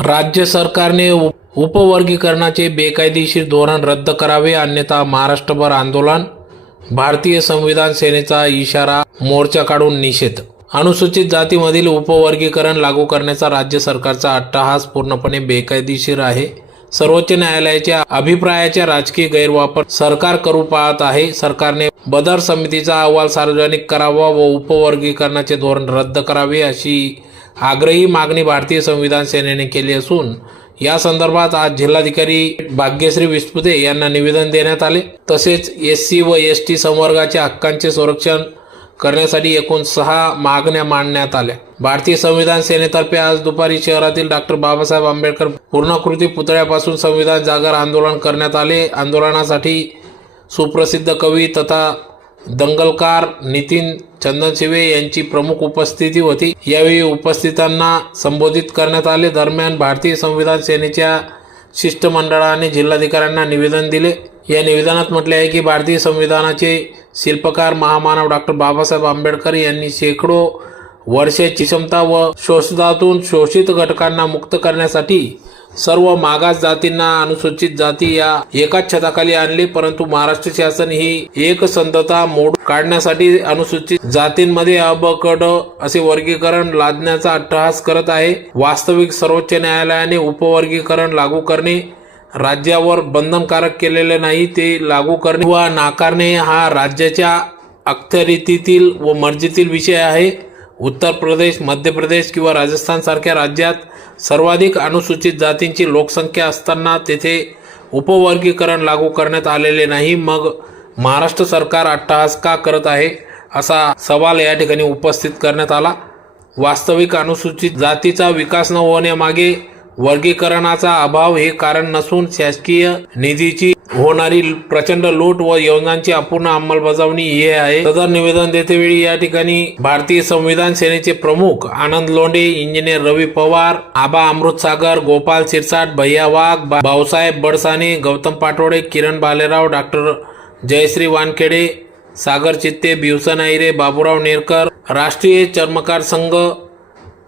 राज्य सरकारने उपवर्गीकरणाचे बेकायदेशीर धोरण रद्द करावे, अन्यथा महाराष्ट्रभर आंदोलन. भारतीय संविधान सेनेचा इशारा, मोर्चा काढून निषेध. अनुसूचित जातीमधील उपवर्गीकरण लागू करण्याचा राज्य सरकारचा अट्टहास पूर्णपणे बेकायदेशीर आहे. सर्वोच्च न्यायालयाच्या अभिप्रायाचा राजकीय गैरवापर सरकार करू पाहत आहे. सरकारने बदर समितीचा अहवाल सार्वजनिक करावा व उपवर्गीकरणाचे धोरण रद्द करावे अशी आग्रही मागणी भारतीय संविधान सेनेने केली असून या संदर्भात आज जिल्हाधिकारी भाग्यश्री विस्पुते यांना निवेदन देण्यात आले. तसेच SC व ST संवर्गाच्या हक्कांचे संरक्षण करण्यासाठी एकूण 6 मागण्या मांडण्यात आल्या. भारतीय संविधान सेनेतर्फे आज दुपारी शहरातील डॉक्टर बाबासाहेब आंबेडकर पूर्णाकृती पुतळ्यापासून संविधान जागर आंदोलन करण्यात आले. आंदोलनासाठी सुप्रसिद्ध कवी तथा दंगलकार नितीन चंदनशिवे यांची प्रमुख उपस्थिती होती. यावेळी उपस्थितांना संबोधित करण्यात आले. दरम्यान भारतीय संविधान सेनेच्या शिष्टमंडळाने जिल्हाधिकाऱ्यांना निवेदन दिले. या निवेदनात म्हटले आहे की भारतीय संविधानाचे शिल्पकार महामानव डॉक्टर बाबासाहेब आंबेडकर यांनी शेकडो वर्षाची क्षमता व शोषणातून शोषित घटकांना मुक्त करण्यासाठी सर्व मागास जातींना अनुसूचित जाती या एकाच छताखाली आणले. परंतु महाराष्ट्र शासन ही एकसंधता मोड काढण्यासाठी अनुसूचित जातींमध्ये अ, ब, क, ड असे वर्गीकरण लादण्याचा अट्टहास करत आहे. वास्तविक सर्वोच्च न्यायालयाने उपवर्गीकरण लागू करणे राज्यावर बंधनकारक केलेले नाही. ते लागू करणे व नाकारणे हा राज्याच्या अखत्यारीतील व मर्जीतील विषय आहे. उत्तर प्रदेश, मध्य प्रदेश किंवा राजस्थान सारख्या राज्यात सर्वाधिक अनुसूचित जातींची लोकसंख्या असताना तेथे उपवर्गीकरण लागू करण्यात आलेले नाही. मग महाराष्ट्र सरकार अट्टहास का करत आहे असा सवाल या ठिकाणी उपस्थित करण्यात आला. वास्तविक अनुसूचित जातीचा विकास न होण्यामागे वर्गीकरणाचा अभाव हे कारण नसून शासकीय निधीची होणारी प्रचंड लूट व योजनांची अपूर्ण अंमलबजावणी हे आहे. सदर निवेदन देतेवेळी या ठिकाणी भारतीय संविधान सेनेचे प्रमुख आनंद लोंढे, इंजिनियर रवी पवार, आबा अमृतसागर, गोपाल सिरसाट, भैया वाघ, भाऊसाहेब बडसाने, गौतम पाटोडे, किरण भालेराव, डॉक्टर जयश्री वानखेडे, सागर चित्ते, बिवसन आहिरे, बाबूराव नेरकर, राष्ट्रीय चर्मकार संघ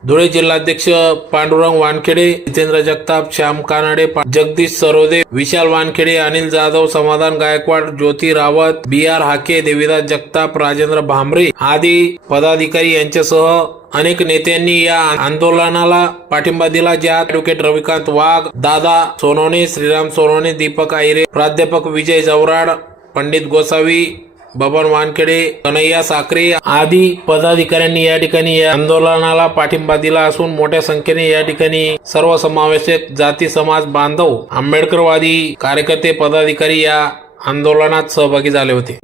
धुळे जिल्हाध्यक्ष पांडुरंग वानखेडे, जितेंद्र जगताप, श्याम कानडे, जगदीश सरोदे, विशाल वानखेडे, अनिल जाधव, समाधान गायकवाड, ज्योती रावत, BR हाके, देवीदास जगताप, राजेंद्र भांबरे आदी पदाधिकारी यांच्यासह अनेक नेत्यांनी या आंदोलनाला पाठिंबा दिला. ज्यात ॲडव्होकेट रविकांत वाघ, दादा सोनवणे, श्रीराम सोनवणे, दीपक आहिरे, प्राध्यापक विजय जवराड, पंडित गोसावी, बबन वानखेडे, कन्हैया साखरे आदी पदाधिकाऱ्यांनी या ठिकाणी या आंदोलनाला पाठिंबा दिला असून मोठ्या संख्येने या ठिकाणी सर्वसमावेशक जाती समाज बांधव, आंबेडकरवादी कार्यकर्ते, पदाधिकारी या आंदोलनात सहभागी झाले होते.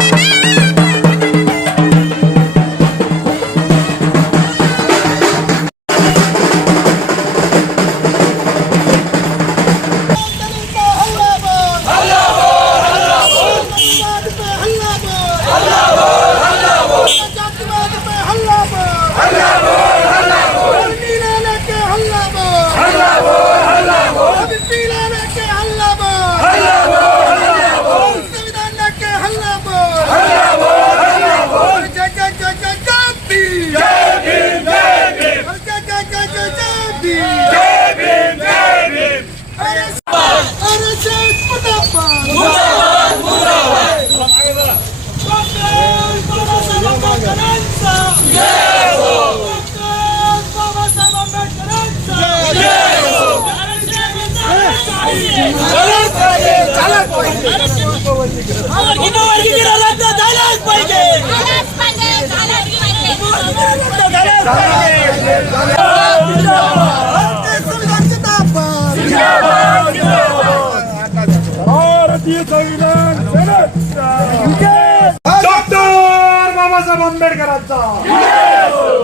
डॉक्टर बाबासाहेब आंबेडकरांचा,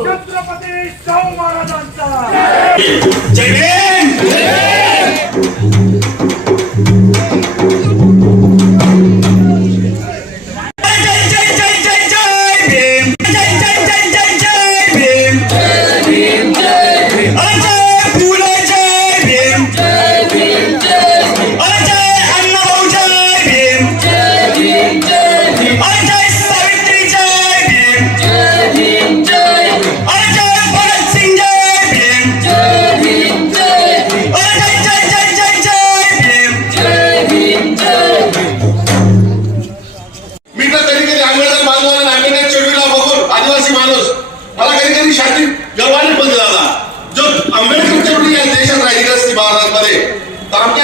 छत्रपती शाहू महाराजांचा जय भीम. जय भीम.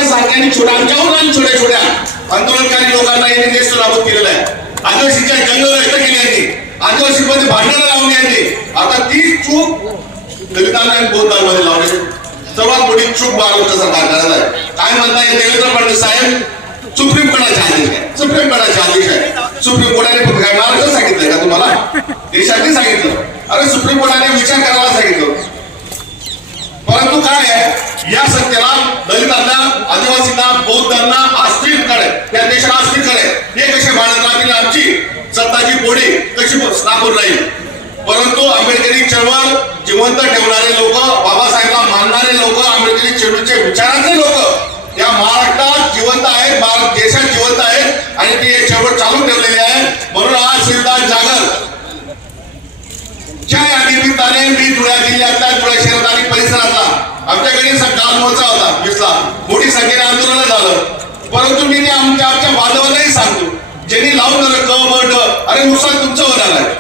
सांगणे आणि आमच्यावर आणि छोट्या छोट्या आंदोलनकारी लोकांना यांनी देश नाबूद केलेला आहे. आदिवासीच्या जंगल नष्ट केली यांनी, आदिवासीमध्ये भांडणं लावली यांनी. आता ती चूक दलितांना आणि बौद्धांमध्ये लावण्याची सर्वात मोठी चूक महाराष्ट्र सरकार करत आहे. काय म्हणताय देवेंद्र फडणवीस साहेब, सुप्रीम कोर्टाचे आदेश आहे, सुप्रीम कोर्टाचे आदेश आहे. सुप्रीम कोर्टाने फक्त काय महाराष्ट्र सांगितलंय का तुम्हाला? देशाने सांगितलं. अरे सुप्रीम कोर्टाने विचार करायला सांगितलं. परंतु काय आहे, या सत्तेला दलितांना, आदिवासींना, बौद्धांना अस्थिरकडे, त्या देशाला अस्थिरकडे हे कसे भांडत राहतील, आमची सत्ताची पोळी कशी नाकून राहील. परंतु आंबेडकरी चळवळ जिवंत ठेवणारे लोक, बाबासाहेबला मानणारे लोक, आंबेडकरी चळवळीचे विचारांचे लोक या महाराष्ट्रात जिवंत आहेत, भारत देशात जिवंत आहेत आणि ती एक चळवळ चालू ठेवलेली आहे. म्हणून आज संविधान जागर ज्या या निमित्ताने मी धुळ्या जिल्ह्यातल्या, धुळे शहरात आणि परिसरातला आमच्याकडे काल मोर्चा होता 20ला, मोठी संख्येने आंदोलन झालं. परंतु मी ते आमच्या बांधवांनाही सांगतो, ज्यांनी लावून दिलं क ब ड, अरे नुकसान तुमचं होणार आहे.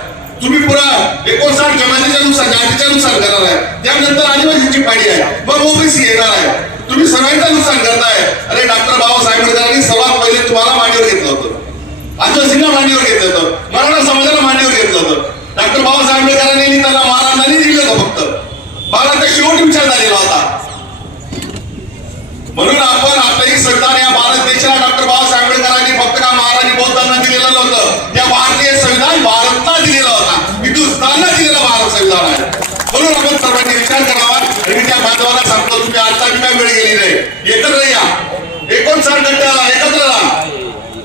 तुम्ही पुरा 59 जमातीचं नुकसान, जातीचं नुकसान करणार आहे. त्यानंतर आदिवासीची पाडी आहे, मग ओबीसी येणार आहे. तुम्ही सर्वांचं नुकसान करताय. अरे डॉक्टर बाबासाहेब आंबेडकरांनी सर्वात पहिले तुम्हाला मांडीवर घेतलं होतं, आदिवासींना मांडीवर घेतलं होतं, मराठा समाजाला मांडीवर घेतलं होतं. डॉक्टर बाबासाहेब आंबेडकरांनी त्यांना महाराजांनी दिलं होतं. फक्त भारताचा शेवट विचार झालेला होता. म्हणून आपण आताही संविधान या भारत देशाला डॉक्टर बाबासाहेब आंबेडकरांनी फक्त का महाराणी बौद्धांना दिलेलं नव्हतं. या भारतीय संविधान भारतला दिलेला होता, हिंदुस्थानला दिलेला भारत संविधान आहे. म्हणून आपण सर्वांनी विचार करावा. आणि मी त्या बांधवांना सांगतो, तुम्ही आता काय वेळ गेली नाही, एकत्र या, 59 गटाला एकत्र राहा.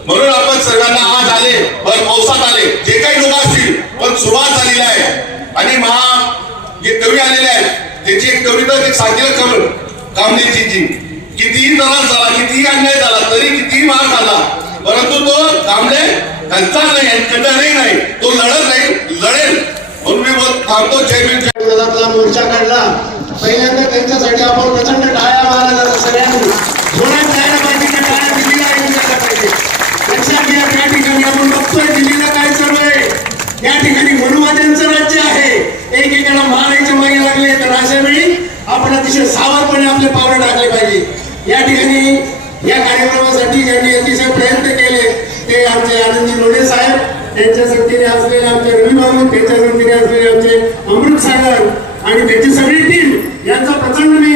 म्हणून आपण सर्वांना आज आले, भर पावसात आले, जे काही लोक असतील, पण सुरुवात झालेली आहे. आणि जे कवी आलेले आहेत त्याची एक कविता सांगितलं कामदेवजींची. कितीही त्रास झाला, कितीही अन्याय झाला, तरी कितीही मार खाल्ला, परंतु तो कामले त्यांचा नाही, कंटाळही नाही, तो लढत नाही, लढेल. म्हणून मी थांबतो. जय भीम. विरोधातला मोर्चा काढला. पहिल्यांदा त्यांच्यासाठी आपण प्रचंड टाळ्या मारायला सगळ्यांनी जोरात जायला पाहिजे. त्या टाळ्या दिल्लीला येऊन जायला पाहिजे. लक्षात घ्या, त्या ठिकाणी आपण बघतोय दिल्लीला काय चालू आहे. या ठिकाणी मनुवाद्यांचं राज्य आहे. एकेकाला मारायचे मागे लागले, तर अशा वेळी आपण अतिशय सावधपणे आपले पावलं टाकले पाहिजे. या ठिकाणी या कार्यक्रमासाठी ज्यांनी अतिशय प्रयत्न केले ते आमचे आनंदी लोढे साहेब, त्यांच्या संगतीने असलेले आमचे रवी बाबू, त्यांच्या संगतीने असलेले आमचे अमृत सागर आणि त्यांची सगळी टीम यांचा प्रचंड मी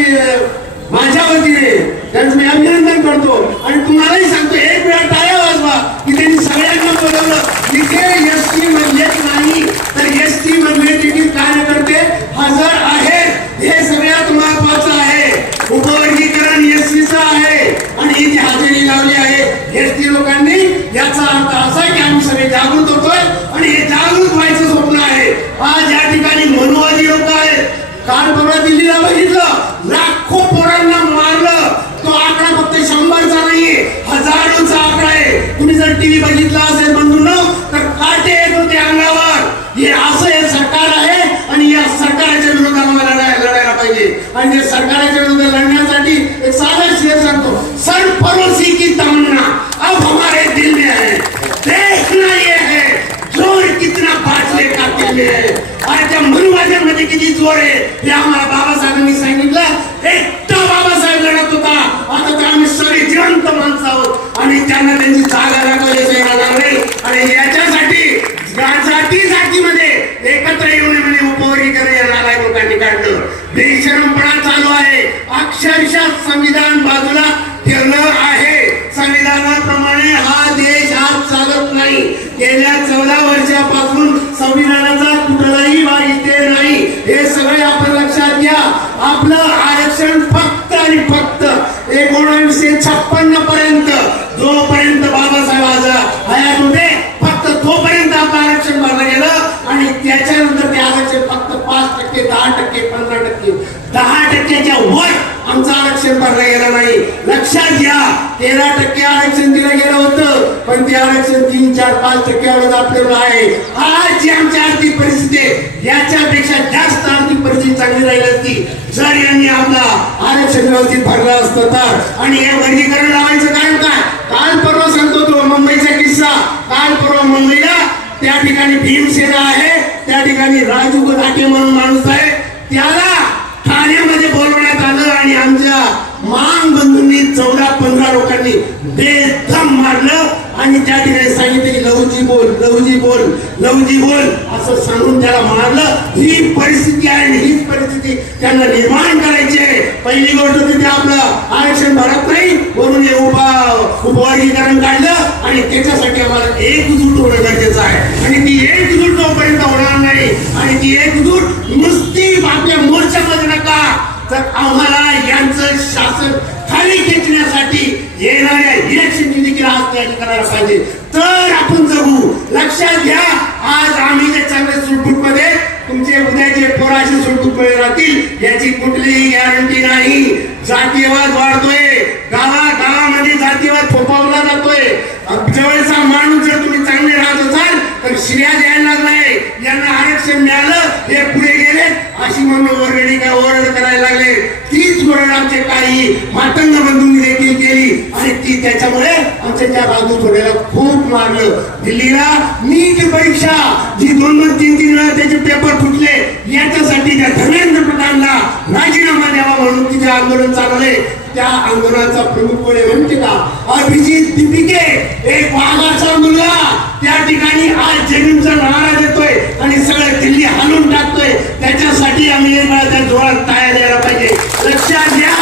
माझ्या वतीने त्यांचं मी अभिनंदन करतो. आणि तुम्हालाही सांगतो, एक वेळा टाळ्या वाजवा की त्यांनी सगळ्यांना बोलवलं. इथे एसटी मधलेच नाही तर एसटी मधले देखील कार्यकर्ते हजर आहेत. हे सगळ्यात महत्वाचं आहे. उपवर्गीकरण एसटीचं आहे आणि इथे हजेरी लावली आहे एसटी लोकांनी. याचा अर्थ असा की आम्ही सगळे जागृत होतोय आणि हे जागृत व्हायचं स्वप्न आहे. आज या ठिकाणी मनुवादी लोक आहेत. काल परवा दिल्लीला बघितलं, लाखो पोरांना मारलं. तो आकडा फक्त 100चा नाहीये, हजारोचा आकडा आहे. तुम्ही जर टीव्ही बघितला असेल बंधूंनो, तर काटे येत होते अंगावर. हे असं हे सरकार आहे आणि या सरकारच्या विरोधात लढायला पाहिजे. आणि या सरकारच्या विरोधात लढण्यासाठी एक साधा शेर सांगतो, सरफरोशी की तमन्ना अब हमारे दिल में है, देखना ये है जोर कितना बाटले का दिल में है. आणि त्या मनुवाद्यांमध्ये किती जोर आहे हे आम्हाला बाबासाहेबांनी सांगितलं. एकटा बाबासाहेब लढत होता, आता तर आम्ही सगळे जिवंत माणसं आहोत आणि त्यांना त्यांची जागा दाखवल्याची येणार नाही. आणि याच्यासाठी जातीमध्ये एकत्र येऊन म्हणजे उपवर्गीकरण या नालायक लोकांनी काढलं. बेशरमपणा चालू आहे. अक्षरशः संविधान बाजूला ठेवलं आहे. संविधानाप्रमाणे हा देश आज चालत नाही. गेल्या 14 वर्षापासून संविधानाचा कुठलाही भाग इथे नाही. हे सगळे आपण लक्षात घ्या. आपलं आरक्षण फक्त आणि फक्त 1956 पर्यंत, जोपर्यंत बाबासाहेब हयात होते, फक्त तोपर्यंत आपलं आरक्षण भरलं गेलं. आणि त्याच्यानंतर ते आरक्षण फक्त 5%, 10%, 15%, 10%च्या वर आमचं आरक्षण भरलं गेलं नाही. लक्षात घ्या, 13% आरक्षण दिलं गेलं होतं, पण ते आरक्षण 3, 4, 5% आपल्याला आहे. आज जी आमची आर्थिक परिस्थिती आहे, याच्यापेक्षा जास्त आर्थिक परिस्थिती चांगली राहिली असती जर यांनी आपला आरक्षण व्यवस्थित भरलं असतं तर. आणि हे वर्गीकरण लावायचं कारण काय? काल परवा सांगतो तो मुंबईचा किस्सा. काल परवा मुंबईला त्या ठिकाणी भीमसेना आहे, त्या ठिकाणी राजू घाटे म्हणून माणूस आहे, त्याला ठाण्यामध्ये बोलवण्यात आलं आणि आमच्या मांग बंधूंनी 14 लोकांनी बेदम मारलं आणि त्या ठिकाणी सांगितलं की लवजी बोल लवजी बोल लवजी बोल असं सांगून त्याला मारलं. ही परिस्थिती आहे आणि हीच परिस्थिती त्यांना निर्माण करायची आहे. पहिली गोष्ट तिथे आपलं आरक्षण भरत नाही, वरून हे उपवर्गीकरण काढलं आणि त्याच्यासाठी आम्हाला एकजूट होणं गरजेचं आहे. आणि ती एकजूट जोपर्यंत होणार नाही आणि ती एकजूट नुसती आपल्या मोर्चामध्ये नका, तर आम्हाला यांचं शासन खाली खेचण्यासाठी येणाऱ्या इलेक्शनची देखील आज तयारी करायला पाहिजे, तर आपण जगू. लक्षात घ्या, आज आम्ही जे चांगले सुटफूट मध्ये तुमचे उद्याचे पोराशी सुटफूट मध्ये राहतील याची कुठलीही गॅरंटी नाही. जातीयवाद वाढतोय, गावामध्ये जातीयवाद फोफावला जातोय. जवळचा माणूस जर तुम्ही चांगले राहत असाल तर शिव्या द्यायला नाही, यांना आरक्षण मिळालं हे पुढे गेले अशी म्हणून ओरडणी काय ओरड करायला लागले. तीच ओरड आमचे काही मातंग बंधूंनी देखील केली आणि ती त्याच्यामुळे आमच्या त्या राजू थोड्याला खूप मारलं. दिल्लीला नीट परीक्षा जी 2-3 वेळा त्याचे पेपर फुटले याच्यासाठी त्या धर्मेंद्र प्रधानला राजीनामा द्यावा म्हणून तिथे आंदोलन चालवले. त्या आंदोलनाचा प्रमुख कोण आहे माहिती का? अभिजित दीपिके, एक वाघाचा मुलगा त्या ठिकाणी आज जमीनचा नारा देतोय आणि सगळं दिल्ली हलवून टाकतोय. त्याच्यासाठी आम्ही एक वेळा त्या जोरात टाळ्या द्यायला पाहिजे. लक्षात घ्या,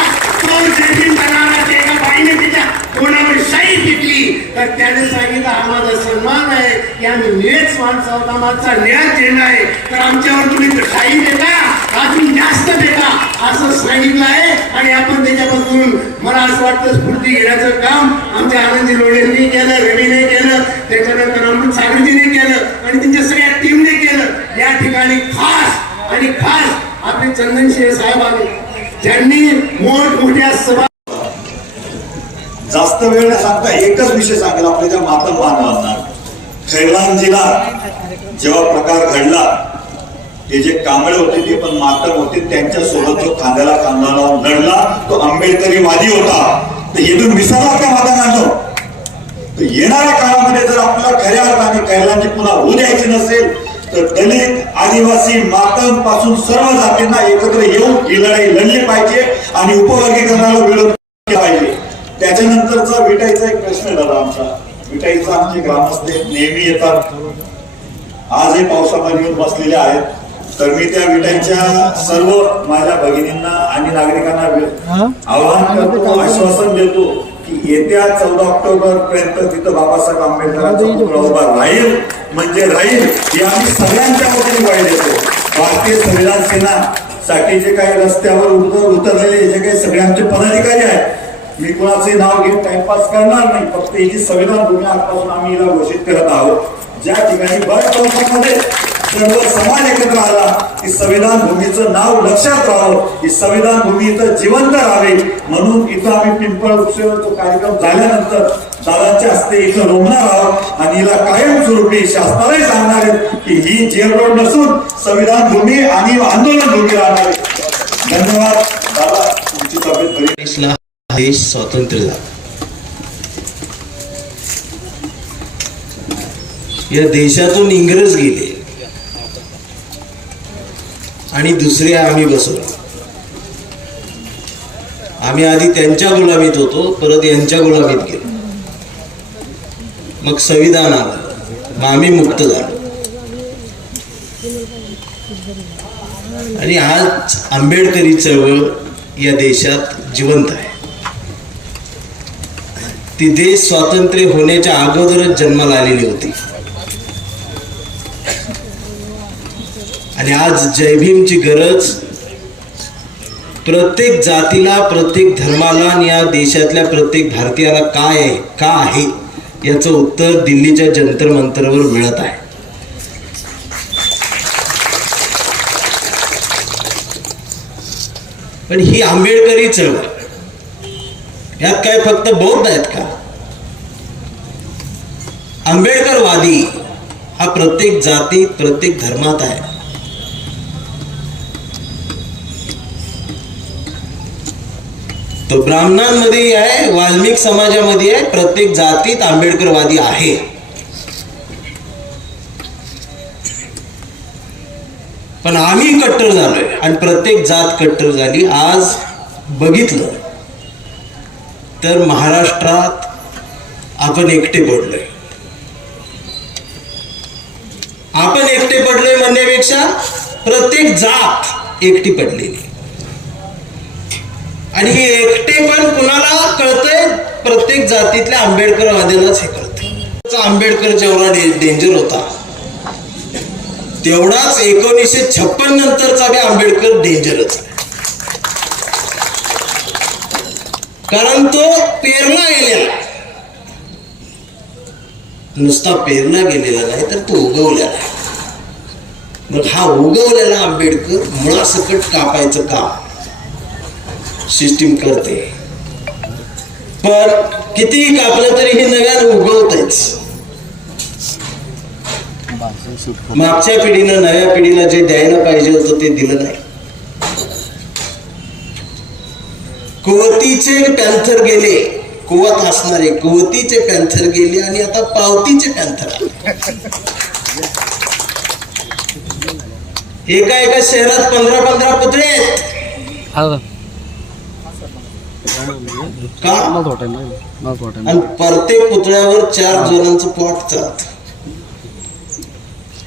तो जमीनचा नारा एका बाईने त्याच्या कोणावर शाही पिकली तर त्याने सांगितलं हा माझा सन्मान आहे की आम्ही नेच माणसं आहोत, आमचा न्याय झेंडा आहे, तर आमच्यावर तुम्ही शाही देता, अजून जास्त देता असं सांगितलं आहे. आणि आपण त्याच्यापासून मला असं वाटतं स्फूर्ती घेण्याचं काम आमच्या आनंदी लोढेंनी केलं, रवीने केलं, त्याच्यानंतर अमृत सागरजीने केलं आणि त्यांच्या सगळ्या टीमने केलं. या ठिकाणी खास आणि खास आपले चंदनशिव साहेब आले, ज्यांनी मोठमोठ्या सभा. जास्त वेळ न सांगता एकच विषय सांगेल आपल्या ज्या मातम बांधवांना. खैरवानजीला जेव्हा प्रकार घडला, ते जे कांबळे होते ते पण मातम होते, त्यांच्या सोबत जो खांद्याला खांदा लावून लढला तो आंबेडकरी वादी होता. तर इथून विसरला का माता गांधो? तर येणाऱ्या काळामध्ये जर आपल्याला खऱ्या अर्थाने खैरवानजी पुन्हा होऊ द्यायचे नसेल तर दलित, आदिवासी, मातम पासून सर्व जातींना एकत्र येऊन ही लढाई लढली पाहिजे आणि उपवर्गीकरणाला विरोध केला पाहिजे. त्याच्यानंतरचा विटाईचा एक प्रश्न दादा आमचा. विटाईचा आमचे ग्रामस्थ नेहमी येतात, आजही पावसामध्ये येऊन बसलेले आहेत. तर मी त्या विटाईच्या सर्व माझ्या भगिनींना आणि नागरिकांना आवाहन करतो, आश्वासन देतो की येत्या 14 ऑक्टोबर पर्यंत तिथं बाबासाहेब आंबेडकरांचा पुतळा उभा राहील म्हणजे राहील हे आम्ही सगळ्यांच्या वतीने ग्वाही देतो. भारतीय संविधान सेना साठी जे काही रस्त्यावर उतरलेले जे काही सगळे आमचे पदाधिकारी आहेत, मी कुणाचे नाव घेऊन टाइमपास करणार नाही, फक्त ही जी संविधान भूमी आजपासून आम्ही हिला घोषित करत आहोत. ज्या ठिकाणी भर पावसामध्ये सर्व समाज एकत्र आला की संविधान भूमीचं नाव लक्षात राहावं, ही संविधान भूमी इथं जिवंत राहावी म्हणून इथं आम्ही पिंपळ उत्सवाचा कार्यक्रम झाल्यानंतर दादांच्या हस्ते इथं रोवणार आहोत आणि हिला कायमस्वरूपी शासनालाही सांगणार आहेत की ही जेल रोड नसून संविधान भूमी आणि आंदोलन भूमी राहणार आहे. धन्यवाद दादा, तुमची तब्येत बरी. देश स्वातंत्र्य झाला, या देशातून इंग्रज गेले आणि दुसरे आम्ही बसवलो. आम्ही आधी त्यांच्या गुलामीत होतो, परत यांच्या गुलामीत गेलो, मग संविधान आलं, मग आम्ही मुक्त झालो. आणि आज आंबेडकरी चळवळ या देशात जिवंत आहे. ती देश स्वातंत्र्य होण्याच्या अगोदरच जन्माला आलेली होती आणि आज जय भीमची गरज प्रत्येक जातीला, प्रत्येक धर्माला आणि या देशातल्या प्रत्येक भारतीयाला का आहे याचं उत्तर दिल्लीच्या जंतर मंतरवर मिळत आहे. पण ही आंबेडकरी चळवळ, यात काय फक्त बौद्ध आहेत का? आंबेडकरवादी हा प्रत्येक जातीत, प्रत्येक धर्मात आहे. तो ब्राह्मणांमध्ये आहे, वाल्मिक समाजामध्ये आहे, प्रत्येक जातीत आंबेडकरवादी आहे. पण आम्ही कट्टर झालोय आणि प्रत्येक जात कट्टर झाली. आज बघितलं तर महाराष्ट्रात आपण एकटे पडलोय. आपण एकटे पडलोय म्हणण्यापेक्षा प्रत्येक जात एकटी पडलेली. आणि हे एकटे पण कुणाला कळतंय? प्रत्येक जातीतल्या आंबेडकरवाद्यांनाच हे कळतंय. आंबेडकर जेवढा डेंजर होता तेवढाच 1956 नंतरचा बी आंबेडकर डेंजरच आहे. कारण तो पेरला गेलेला, नुसता पेरला गेलेला नाही तर तो उगवलेला. मग हा उगवलेला आंबेडकर मुळासकट कापायचं काम सिस्टीम करते. पण कितीही कापलं तरी हे नव्यानं उगवतच. मागच्या पिढीनं नव्या पिढीला जे द्यायला पाहिजे होतं ते दिलं नाही. कुवतीचे पॅन्थर गेले, कुवत असणारे कुवतीचे पॅन्थर गेले आणि आता पावतीचे पॅन्थर. एका एका शहरात 15-15 पुतळे आहेत. का? आणि प्रत्येक पुतळ्यावर 4 जणांचं पोट चालत.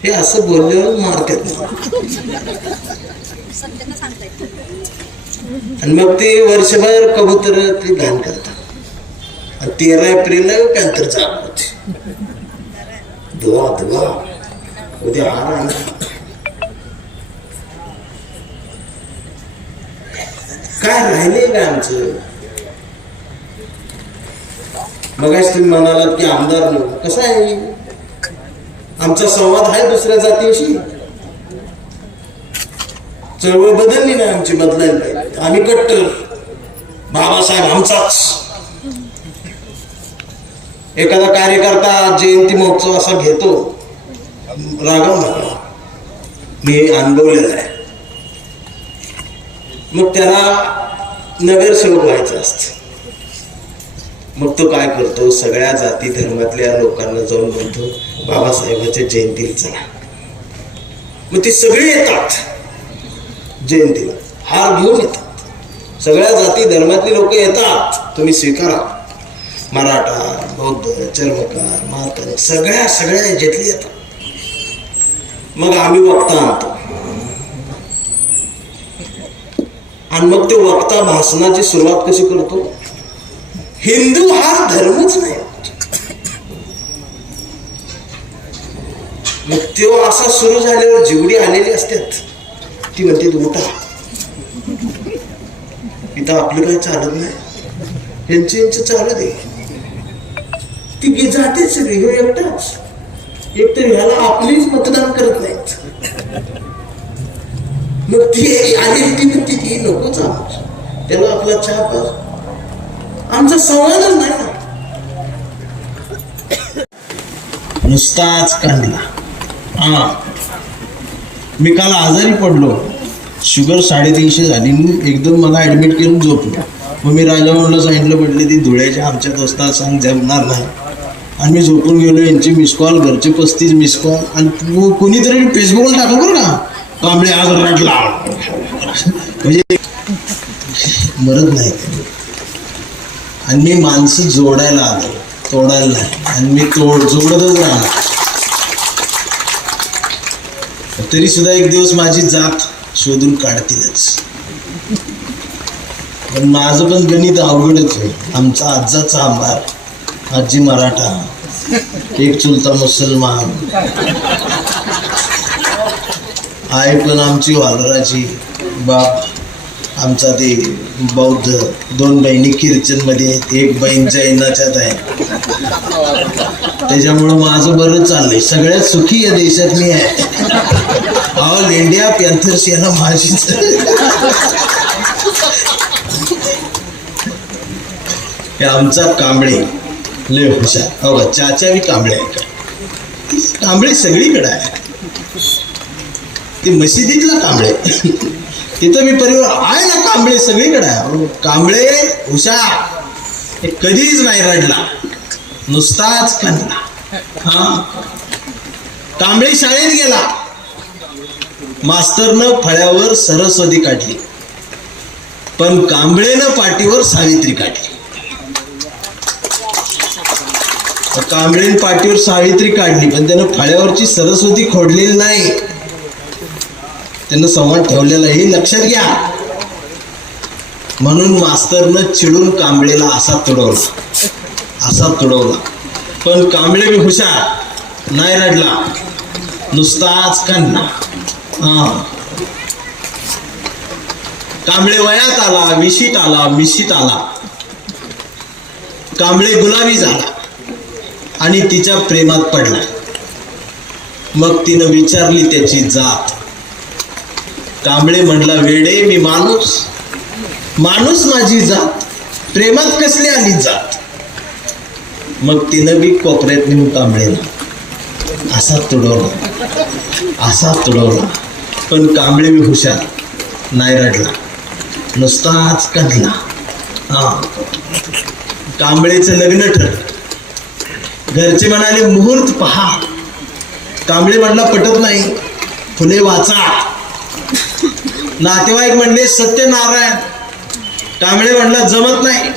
हे असं बोलल्यावर मारतात. आणि मग ते वर्षभर कबूतर ते घाण करतात. 13 एप्रिलला पॅन्थर चालू होते. धुवा धुवा उद्या हार आणा. काय राहिले का आमचं? मगाच तुम्ही म्हणालात की आमदार नको. कसा आहे आमचा संवाद आहे दुसऱ्या जातीशी? चळवळ बदलली नाही आमची, बदलायला पाहिजे. आम्ही कट्टर बाबासाहेब आमचाच. एखादा कार्यकर्ता जयंती महोत्सव असा घेतो, रागव नका, मी अनुभवलेला आहे. मग त्याला नगरसेवक व्हायचं असतं. मग तो काय करतो? सगळ्या जाती धर्मातल्या लोकांना जाऊन म्हणतो बाबासाहेबांच्या जयंतीला चला. मग ते सगळे येतात जयंतीला, हार घेऊन येतात. सगळ्या जाती धर्मातली लोक येतात, तुम्ही स्वीकारा. मराठा, बौद्ध, चर्मकार, म्हातारे सगळ्या याच्यातली येतात. मग आम्ही वक्ता आणतो आणि मग ते वक्ता भाषणाची सुरुवात कशी करतो? हिंदू हा धर्मच नाही. मग तो असा सुरू झाल्यावर जेवढी आलेली असतात ती म्हणते उठा, इथं आपलं काही चालत नाही, यांचं चालत आहे. ती जाते सगळी हे एकटाच. एकतर ह्याला आपलीच मतदान करत नाहीत. मग ती आली ती म्हणते ती नकोच आमच, त्याला आपला चहा पास. आमचा संवादच नाही, नुसताच काढला. हा, मी काल आजारी पडलो, शुगर 350 झाली. मी एकदम मला ऍडमिट करून झोपलो. मग मी राजाभाऊला सांगितलं, म्हटले ती धुळ्याच्या आमच्या दोस्ताला सांग जमणार नाही. आणि मी झोपून गेलो. यांचे मिस कॉल, घरचे 35 मिस कॉल. आणि कोणीतरी फेसबुकला टाका बरं का, कांबळे आज रडला, म्हणजे मरत नाही. आणि मी माणसं जोडायला आलो, तोडायला नाही. आणि मी जोडतच राहणार. तरी सुद्धा एक दिवस माझी जात शोधून काढतीलच. पण माझं पण गणित अवघडच आहे. आमचा आजाचा आंबार, आजी मराठा, एक चुलता मुसलमान, आई पण आमची वालराची, बाप आमचा ते बौद्ध, 2 बहिणी कीर्तनमध्ये आहेत, एक बहीण जैनाच्यात आहे. त्याच्यामुळं माझं बरं चाललंय. सगळ्यात सुखी या देशात मी आहे. ऑल इंडिया पॅन्थर सेना माझीच. हे आमचा कांबळे लय हुशार. हो का, चाचा बी कांबळे आहे का? कांबळे सगळीकडे आहे. ते मशिदीतला कांबळे, तिथं मी परिवार आहे ना. कांबळे सगळीकडे आहे. कांबळे हुशार, हे कधीच नाही रडला, नुसताच कांदला. हा, कांबळे शाळेत गेला, मास्तरनं फळ्यावर सरस्वती काढली, पण कांबळेनं पाठीवर सावित्री काढली. कांबळेन पाठीवर सावित्री काढली, पण त्यानं फाळ्यावरची सरस्वती खोडलेली नाही. त्यानं संवाद ठेवलेला हे लक्षात घ्या. म्हणून मास्तरनं चिडून कांबळेला असा तुडवला. पण कांबळे बी हुशार, नाही रडला, नुसताच काढला. कांबळे वयात आला, मिशीत आला. कांबळे गुलाबी झाला आणि तिच्या प्रेमात पडला. मग तिनं विचारली त्याची जात. कांबळे म्हणला, वेडे मी माणूस माझी जात, प्रेमात कसली आली जात. मग तिनं बी कोपऱ्यात नेऊन कांबळेला असा तुडवला. पण कांबळे बी हुशार, नाही रडला, नुसताच काढला. कांबळेचं लग्न ठरलं. घरचे म्हणाले मुहूर्त पहा. कांबळे म्हणला पटत नाही, फुले वाचा. नातेवाईक म्हणले सत्यनारायण. कांबळे म्हणला जमत नाही,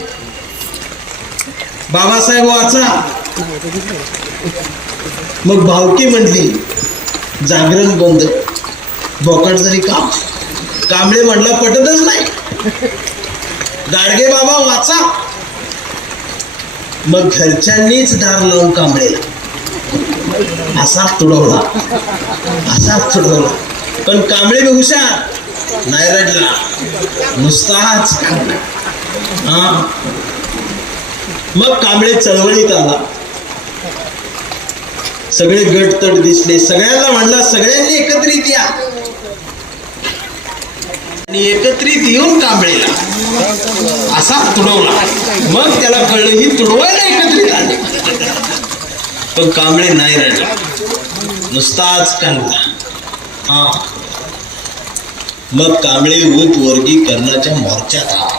बाबासाहेब वाचा. मग भावकी म्हणली जागरण बंद, बोकाट जरी काम. कांबळे म्हणला पटतच नाही, गाडगे बाबा वाचा. मग घरच्यांनीच दार लावून कांबळेला असा तुडवला. पण कांबळे बी हुशार, नाही रडला, नुसताच काढला. मग कांबळे चळवळीत आला. सगळे गटतट दिसले. सगळ्यांना म्हणला सगळ्यांनी एकत्रित या. आणि एकत्रित येऊन कांबळेला असा तुडवला. मग त्याला कळलं ही तुडवायला एकत्रित आले. पण कांबळे नाही रडला, नुसताच काढला. मग कांबळे वर्गीकरणाच्या मोर्चात आला.